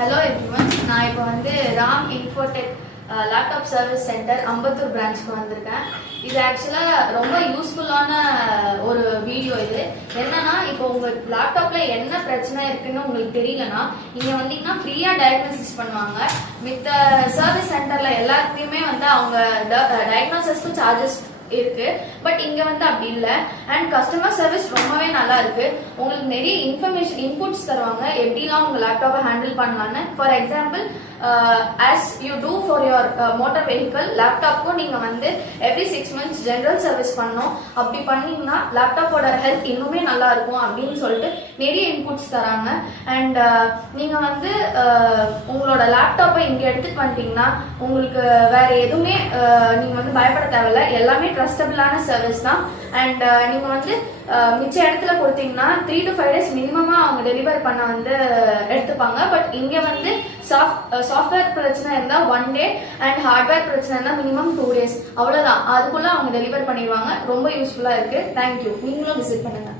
Hello everyone, நான் இப்போ வந்து Ram Infotech laptop service centre Ambattur பிரான்ச்சுக்கு வந்திருக்கேன். இது ஆக்சுவலாக ரொம்ப யூஸ்ஃபுல்லான ஒரு வீடியோ. இது என்னன்னா, இப்போ உங்கள் லேப்டாப்பில் என்ன பிரச்சனை இருக்குன்னு உங்களுக்கு தெரியலனா இங்கே வந்தீங்கன்னா ஃப்ரீயாக டயக்னோசிஸ் பண்ணுவாங்க. மித்த சர்வீஸ் சென்டரில் எல்லாத்தையுமே வந்து அவங்க டயக்னோசிஸ்க்கு சார்ஜஸ் இருக்கு. பட் இங்க வந்து அப்படி இல்லை. அண்ட் கஸ்டமர் சர்வீஸ் ரொம்பவே நல்லா இருக்கு. உங்களுக்கு நிறைய இன்ஃபர்மேஷன் இன்புட்ஸ் தருவாங்க, எப்படிலாம் உங்க லேப்டாப்பை ஹேண்டில் பண்ணலான்னு. For example, as you do for your motor vehicle, லேப்டாப்க்கும் நீங்க வந்து every 6 months ஜெனரல் சர்வீஸ் பண்ணணும். அப்படி பண்ணீங்கன்னா லேப்டாப்போட ஹெல்த் இன்னுமே நல்லா இருக்கும் அப்படின்னு சொல்லிட்டு நிறைய இன்புட்ஸ் தராங்க. அண்ட் நீங்க வந்து உங்களோட லேப்டாப்பை இங்க எடுத்துட்டு வந்துட்டீங்கன்னா உங்களுக்கு வேற எதுவுமே நீங்க வந்து பயப்பட தேவையில்ல. எல்லாமே ட்ரஸ்டபிளான சர்வீஸ் தான். அண்ட் நீங்க வந்து மிச்ச இடத்துல கொடுத்தீங்கன்னா 3 to 5 days மினிமமா அவங்க டெலிவர் பண்ண வந்து எடுத்துப்பாங்க. பட் இங்க வந்து சாஃப்ட்வேர் பிரச்சனை இருந்தா 1 day அண்ட் ஹார்ட்வேர் பிரச்சனை இருந்தா மினிமம் 2 days, அவ்வளவுதான். அதுக்குள்ள அவங்க டெலிவர் பண்ணிடுவாங்க. ரொம்ப யூஸ்ஃபுல்லா இருக்கு. தேங்க்யூ. நீங்களும் விசிட் பண்ணுங்க.